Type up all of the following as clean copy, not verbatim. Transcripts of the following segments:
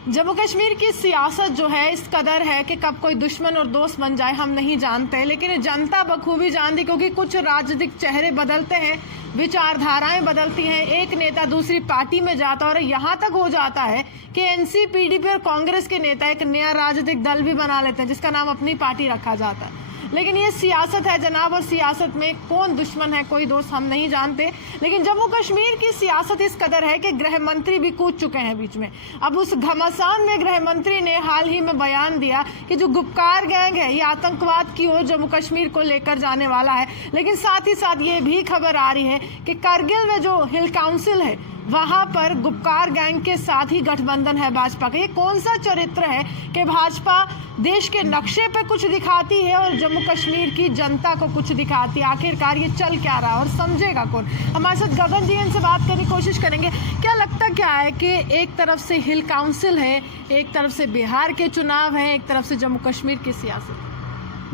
जम्मू कश्मीर की सियासत जो है इस कदर है कि कब कोई दुश्मन और दोस्त बन जाए हम नहीं जानते, लेकिन जनता बखूबी जानती, क्योंकि कुछ राजनीतिक चेहरे बदलते हैं, विचारधाराएं बदलती हैं, एक नेता दूसरी पार्टी में जाता है और यहाँ तक हो जाता है कि एनसी, पीडीपी और कांग्रेस के नेता एक नया राजनीतिक दल भी बना लेते हैं जिसका नाम अपनी पार्टी रखा जाता है। लेकिन ये सियासत है जनाब, और सियासत में कौन दुश्मन है कोई दोस्त हम नहीं जानते। लेकिन जम्मू कश्मीर की सियासत इस कदर है कि गृह मंत्री भी कूद चुके हैं बीच में। अब उस घमासान में गृह मंत्री ने हाल ही में बयान दिया कि जो गुपकार गैंग है ये आतंकवाद की ओर जम्मू कश्मीर को लेकर जाने वाला है। लेकिन साथ ही साथ ये भी खबर आ रही है कि करगिल में जो हिल काउंसिल है वहां पर गुपकार गैंग के साथ ही गठबंधन है भाजपा का। ये कौन सा चरित्र है कि भाजपा देश के नक्शे पे कुछ दिखाती है और जम्मू कश्मीर की जनता को कुछ दिखाती है? आखिरकार ये चल क्या रहा है और समझेगा कौन? हमारे साथ गगन जी इनसे बात करने की कोशिश करेंगे। क्या लगता क्या है कि एक तरफ से हिल काउंसिल है, एक तरफ से बिहार के चुनाव है, एक तरफ से जम्मू कश्मीर की सियासत?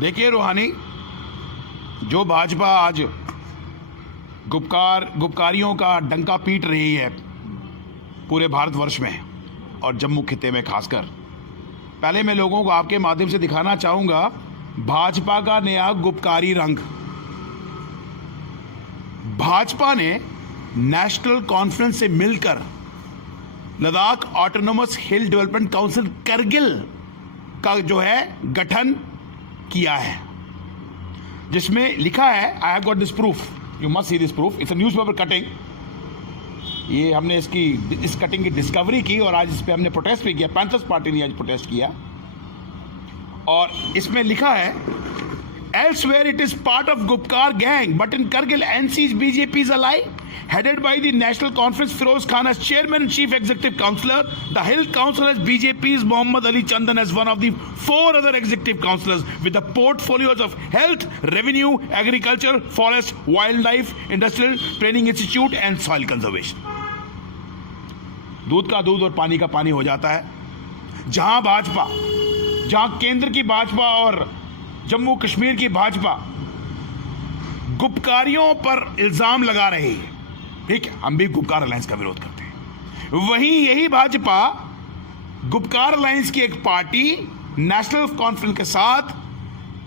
देखिए रूहानी, जो भाजपा आज गुपकारियों का डंका पीट रही है पूरे भारतवर्ष में और जम्मू खित्ते में खासकर, पहले मैं लोगों को आपके माध्यम से दिखाना चाहूंगा भाजपा का नया गुपकारी रंग। भाजपा ने नेशनल कॉन्फ्रेंस से मिलकर लद्दाख ऑटोनोमस हिल डेवलपमेंट काउंसिल करगिल का जो है गठन किया है, जिसमें लिखा है, I have got this proof, you must see this proof, it's a newspaper cutting. ये हमने इस कटिंग की डिस्कवरी की और आज इस पे हमने प्रोटेस्ट भी किया। पैंथर्स पार्टी ने आज प्रोटेस्ट किया और इसमें लिखा है, elsewhere it is part of Gupkar gang but in Kargil NC's BJP's ally headed by the National Conference Feroz Khan as chairman and chief executive councillor. The Hill Council has BJP's Mohammad Ali Chandan as one of the 4 other executive councillors with the portfolios of health, revenue, agriculture, forest, wildlife, industrial training institute and soil conservation. दूध का दूध और पानी का पानी हो जाता है। जहां केंद्र की भाजपा और जम्मू कश्मीर की भाजपा गुपकारियों पर इल्जाम लगा रही है, ठीक है, हम भी गुपकार अलायंस का विरोध करते हैं, वहीं यही भाजपा गुपकार अलायंस की एक पार्टी नेशनल कॉन्फ्रेंस के साथ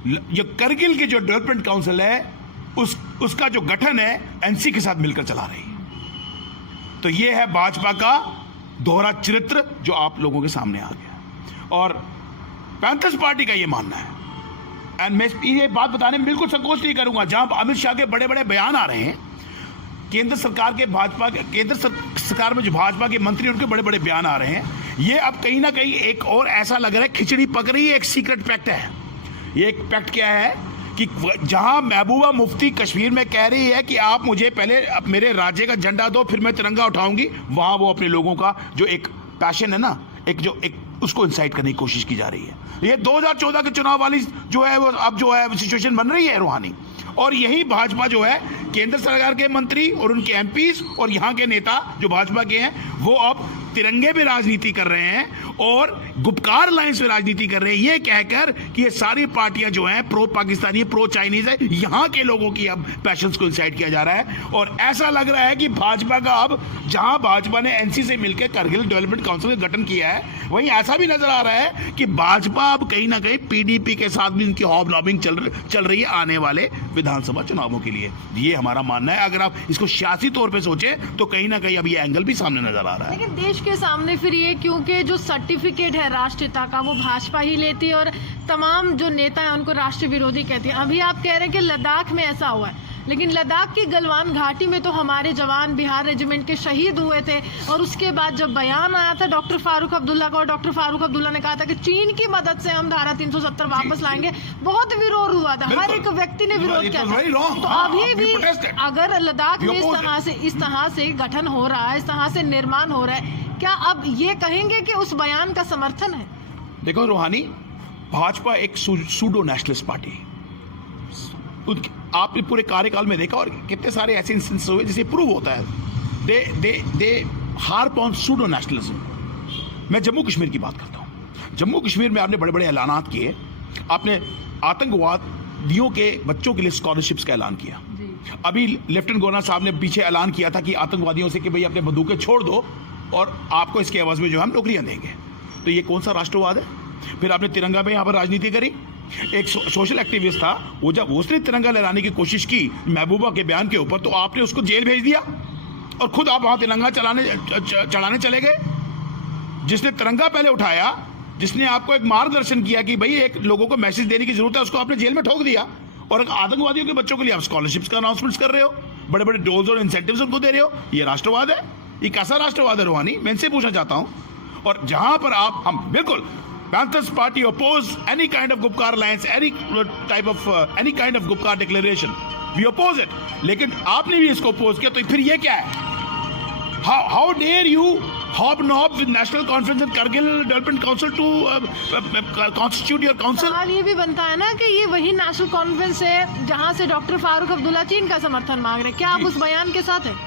जो करगिल के जो डेवलपमेंट काउंसिल है उसका जो गठन है एनसी के साथ मिलकर चला रही है। तो यह है भाजपा का दोहरा चरित्र जो आप लोगों के सामने आ गया और पैंथर्स पार्टी का यह मानना है। एंड मैं ये बात बताने में बिल्कुल संकोच नहीं करूंगा, जहां अमित शाह के बड़े बड़े बयान आ रहे हैं, केंद्र सरकार में जो भाजपा के मंत्री उनके बड़े बड़े बयान आ रहे हैं, ये अब कहीं ना कहीं एक और ऐसा लग रहा है खिचड़ी पक रही है, एक सीक्रेट पैक्ट है। ये एक पैक्ट क्या है कि जहां महबूबा मुफ्ती कश्मीर में कह रही है कि आप मुझे पहले मेरे राज्य का झंडा दो फिर मैं तिरंगा उठाऊंगी, वहां वो अपने लोगों का जो एक पैशन है ना, एक उसको इंसाइट करने की कोशिश की जा रही है। ये 2014 के चुनाव वाली जो है वो अब जो है सिचुएशन बन रही है रूहानी, और यही भाजपा जो है केंद्र सरकार के मंत्री और उनके एमपीज और यहाँ के नेता जो भाजपा के हैं वो अब तिरंगे पे राजनीति कर रहे हैं और गुपकार अलायंस में राजनीति कर रहे हैं, ये कहकर कि ये सारी पार्टियां जो हैं प्रो पाकिस्तानी, प्रो चाइनीज है, यहाँ के लोगों की अब पैशंस को इंसाइट किया जा रहा है। और ऐसा लग रहा है कि भाजपा का अब जहां भाजपा ने एनसी से मिलकर करगिल डेवलपमेंट काउंसिल का गठन किया है, वहीं ऐसा भी नजर आ रहा है कि भाजपा अब कहीं ना कहीं पीडीपी के साथ भी इनकी हॉबलॉबिंग चल रही है आने वाले विधानसभा चुनावों के लिए। ये हमारा मानना है। अगर आप इसको सियासी तौर पर सोचें तो कहीं ना कहीं अब ये एंगल भी सामने नजर आ रहा है। लेकिन देश के सामने फिर ये, क्योंकि जो सर्टिफिकेट है राष्ट्रीयता का वो भाजपा ही लेती है और तमाम जो नेता हैं उनको राष्ट्र विरोधी कहते हैं। अभी आप कह रहे हैं कि लद्दाख में ऐसा हुआ है, लेकिन लद्दाख की गलवान घाटी में तो हमारे जवान बिहार रेजिमेंट के शहीद हुए थे और उसके बाद जब बयान आया था डॉक्टर फारूक अब्दुल्ला का, और डॉक्टर फारूक अब्दुल्ला ने कहा था कि चीन की मदद से हम धारा 370 वापस लाएंगे, बहुत विरोध हुआ था, हर एक व्यक्ति ने विरोध किया था। तो अभी भी अगर लद्दाख में इस तरह से गठन हो रहा है, इस तरह से निर्माण हो रहा है, क्या अब ये कहेंगे कि उस बयान का समर्थन है? देखो रूहानी, भाजपा एक सूडो नेशनलिस्ट पार्टी, आपने पूरे कार्यकाल में देखा और कितने सारे ऐसे इंसिडेंट्स हुए जिसे प्रूव होता है दे हार्प ऑन सूडो नेशनलिज्म। मैं जम्मू कश्मीर की बात करता हूं। जम्मू कश्मीर में आपने बड़े बड़े ऐलानात किए, आपने आतंकवादियों के बच्चों के लिए स्कॉलरशिप्स का ऐलान किया। अभी लेफ्टिनेंट गवर्नर साहब ने पीछे ऐलान किया था कि आतंकवादियों से कि भाई अपने बंदूकें छोड़ दो और आपको इसके एवज में जो हम नौकरियां देंगे। तो ये कौन सा राष्ट्रवाद है? फिर आपने तिरंगा में यहाँ पर राजनीति करी। एक सोशल एक्टिविस्ट था, वो जब उसने तिरंगा लहराने की कोशिश की महबूबा के बयान के ऊपर, तो आपने उसको जेल भेज दिया और खुद आप वहाँ तिरंगा चढ़ाने चले गए। जिसने तिरंगा पहले उठाया, जिसने आपको एक मार्गदर्शन किया कि भाई एक लोगों को मैसेज देने की जरूरत है, उसको आपने जेल में ठोक दिया। और आतंकवादियों के बच्चों के लिए आप स्कॉलरशिप्स का अनाउंसमेंट्स कर रहे हो, बड़े बड़े डोज और इंसेंटिव्स उनको दे रहे हो। ये राष्ट्रवाद है? ये कैसा राष्ट्रवाद है रूहानी? मैं इनसे पूछना चाहता हूं। और जहां पर हम बिल्कुल panthers party oppose any kind of Gupkar alliance, any kind of Gupkar declaration, we oppose it। लेकिन आपने भी इसको oppose किया, तो फिर ये क्या है? How dare you hobnob with National Conference and Kargil Development Council to constitute your council? सवाल ये भी बनता है ना कि ये वही नेशनल कॉन्फ्रेंस है जहां से डॉक्टर फारूक अब्दुल्ला चीन का समर्थन मांग रहे हैं। क्या आप उस बयान के साथ हैं?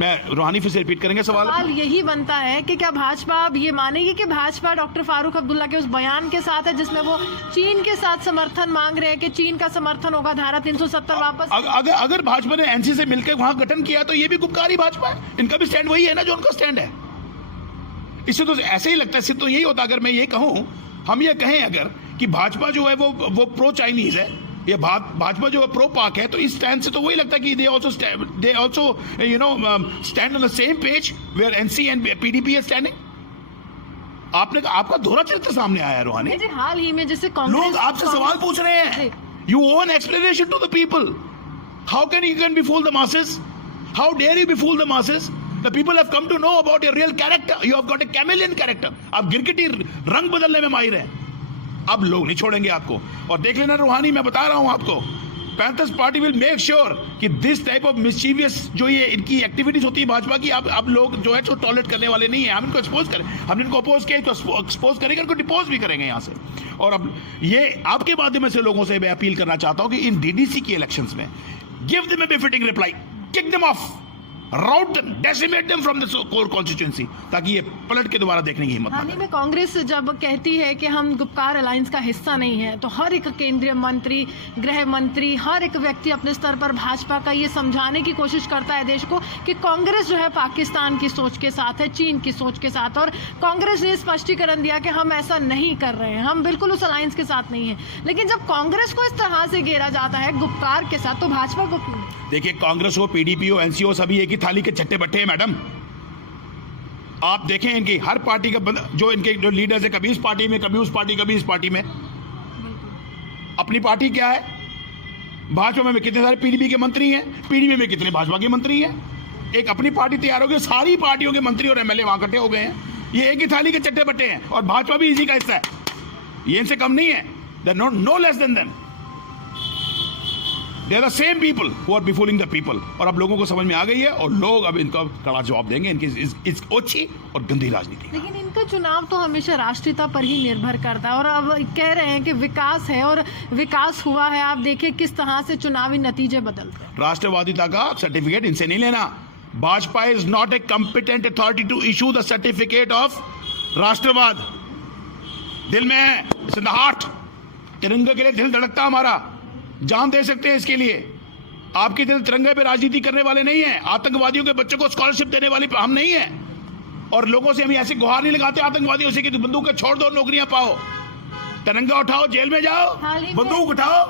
मैं रूहानी फिर से रिपीट करेंगे सवाल यही बनता है कि क्या भाजपा अब ये मानेगी कि भाजपा डॉक्टर फारूक अब्दुल्ला के उस बयान के साथ है जिसमें वो चीन के साथ समर्थन मांग रहे हैं कि चीन का समर्थन होगा, धारा 370 वापस? अगर भाजपा ने एनसी से मिलकर वहां गठन किया तो ये भी गुपकारी भाजपा है। इनका भी स्टैंड वही है ना जो उनका स्टैंड है। इससे तो ऐसे ही लगता है, सिर्फ तो यही होता अगर मैं ये कहूं, हम ये कहें अगर कि भाजपा जो है वो प्रो चाइनीज है, ये भाजपा जो है प्रो पाक है, तो इस स्टैंड से तो वही लगता है कि they also stand on the same page where NC and PDP है स्टैंडिंग। आपका दोहरा चरित्र सामने आया है रूहानी। हाल ही में जैसे लोग आपसे सवाल पूछ रहे हैं, you ओwe an explanation to the people. How can you be fool the masses? How dare you be fool the masses? The people have come to know about your real character. You have got a chameleon character. आप गिरगिटी रंग बदलने में माहिर हैं। अब लोग नहीं छोड़ेंगे आपको। और देख लेना रूहानी, मैं बता रहा हूं आपको, panthers party will make sure कि दिस टाइप ऑफ मिस्चीवियस जो ये इनकी एक्टिविटीज होती है भाजपा की, अब लोग जो है जो टॉलरेट करने वाले नहीं है। हम इनको एक्सपोज करें, हमने इनको अपोज किया तो एक्सपोज करेंगे, इनको डिपोज भी करेंगे यहाँ से। और अब ये आपके माध्यम से लोगों से मैं अपील करना चाहता हूं कि इन डीडीसी की इलेक्शंस में give them A befitting reply, kick them of, rout them, decimate them from the core constituency, ताकि ये पलट के दोबारा देखने की हिम्मत ना करें। में कांग्रेस जब कहती है कि हम गुपकार अलायंस का हिस्सा नहीं है, तो हर एक केंद्रीय मंत्री, गृह मंत्री, हर एक व्यक्ति अपने स्तर पर भाजपा का ये समझाने की कोशिश करता है देश को कि कांग्रेस जो है पाकिस्तान की सोच के साथ है, चीन की सोच के साथ। और कांग्रेस ने स्पष्टीकरण दिया कि हम ऐसा नहीं कर रहे हैं, हम बिल्कुल उस अलायंस के साथ नहीं है। लेकिन जब कांग्रेस को इस तरह से घेरा जाता है गुपकार के साथ, तो भाजपा को क्यों? देखिए, कांग्रेस हो, पीडीपी हो, एनसीओ, सभी एक ही थाली के चट्टे बट्टे हैं मैडम। आप देखें इनकी हर पार्टी का जो इनके जो लीडर्स है, कभी इस पार्टी में, कभी उस पार्टी, कभी इस पार्टी में। अपनी पार्टी क्या है? भाजपा में कितने सारे पीडीपी के मंत्री हैं, पीडीपी में कितने भाजपा के मंत्री हैं। एक अपनी पार्टी तैयार हो गई, सारी पार्टियों के मंत्री और एमएलए वहां इकट्ठे हो गए हैं। ये एक ही थाली के चट्टे बट्टे हैं और भाजपा भी इसी का हिस्सा है। ये इनसे कम नहीं है, they are no less than them. They are the same people who are befooling the people। और अब लोगों को समझ में आ गई है और लोग अब इनका कड़ा जवाब देंगे, इनकी इस ओछी और गंदी राजनीति। लेकिन इनका चुनाव तो हमेशा राष्ट्रीयता पर ही निर्भर करता है और अब कह रहे हैं कि विकास है और विकास हुआ है। आप देखिए किस तरह से चुनावी नतीजे बदलते हैं। राष्ट्रवादिता का सर्टिफिकेट इनसे नहीं लेना। Bhajpa is not a competent authority to issue the certificate of राष्ट्रवाद। दिल में है, इट्स इन द हार्ट। तिरंगे के लिए दिल धड़कता हमारा, जान दे सकते हैं इसके लिए। आपके दिल तिरंगे पे राजनीति करने वाले नहीं है। आतंकवादियों के बच्चों को स्कॉलरशिप देने वाले हम नहीं है। और लोगों से हम ऐसे गुहार नहीं लगाते आतंकवादियों से कि बंदूक छोड़ दो, नौकरियां पाओ। तिरंगा उठाओ, जेल में जाओ, बंदूक उठाओ,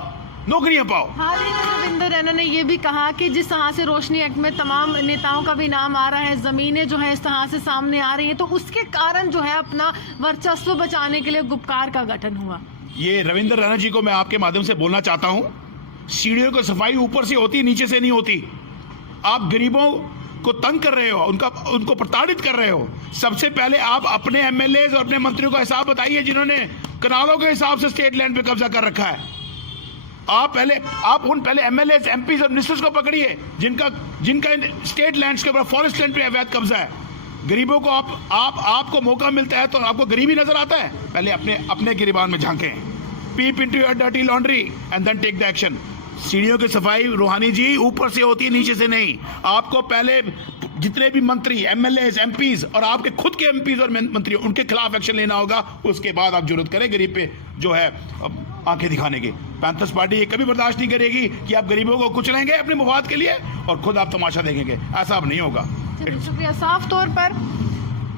नौकरियां पाओ। हाल ही में रविंद्र रैना ने यह भी कहा कि जिस तरह से रोशनी एक्ट में तमाम नेताओं का भी नाम आ रहा है, जमीनें जो है इस तरह से सामने आ रही है, तो उसके कारण जो है अपना वर्चस्व बचाने के लिए गुपकार का गठन हुआ। ये रविंद्र रैना जी को मैं आपके माध्यम से बोलना चाहता हूं, सीढ़ियों की सफाई ऊपर से होती, नीचे से नहीं होती। आप गरीबों को तंग कर रहे हो, उनको प्रताड़ित कर रहे हो। सबसे पहले आप अपने एमएलए और अपने मंत्रियों का हिसाब बताइए जिन्होंने कनालों के हिसाब से स्टेट लैंड पे कब्जा कर रखा है। आप उन एमएलए, एमपी और मिनिस्टर्स को पकड़िए जिनका स्टेट लैंड्स के ऊपर, फॉरेस्ट लैंड पे अवैध कब्जा है। गरीबों को आपको मौका मिलता है तो आपको गरीबी नजर आता है। पहले अपने गिरबान में झांकें, peep into your dirty laundry and then take the action. सीढ़ियों की सफाई रूहानी जी ऊपर से होती है, नीचे से नहीं। आपको पहले जितने भी मंत्री, एमएलए, एमपीज और आपके खुद के एमपीज और मंत्री, उनके खिलाफ एक्शन लेना होगा। उसके बाद आप जरूरत करें गरीब पे जो है आंखें दिखाने की। पैंथर्स पार्टी ये कभी बर्दाश्त नहीं करेगी कि आप गरीबों को कुचलेंगे अपने मुफाद के लिए और खुद आप तमाशा देखेंगे। ऐसा अब नहीं होगा। शुक्रिया। साफ तौर पर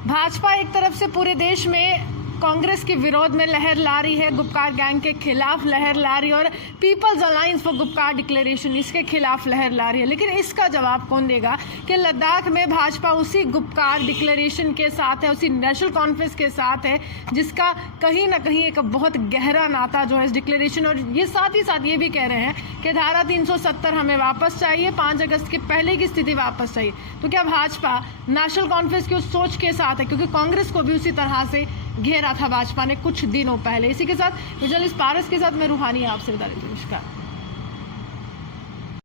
भाजपा एक तरफ से पूरे देश में कांग्रेस के विरोध में लहर ला रही है, गुपकार गैंग के खिलाफ लहर ला रही है और people's alliance for Gupkar declaration इसके खिलाफ लहर ला रही है। लेकिन इसका जवाब कौन देगा कि लद्दाख में भाजपा उसी गुपकार डिक्लेरेशन के साथ है, उसी नेशनल कॉन्फ्रेंस के साथ है, जिसका कहीं ना कहीं एक बहुत गहरा नाता जो है इस डिक्लेरेशन। और ये साथ ही साथ ये भी कह रहे हैं कि धारा 370 हमें वापस चाहिए, 5 अगस्त के पहले की स्थिति वापस चाहिए। तो क्या भाजपा नेशनल कॉन्फ्रेंस की उस सोच के साथ है? क्योंकि कांग्रेस को भी उसी तरह से घेरा था भाजपा ने कुछ दिनों पहले। इसी के साथ जर्नलिस्ट पारस के साथ मैं रूहानी आपसे विदा लेती हूं। नमस्कार।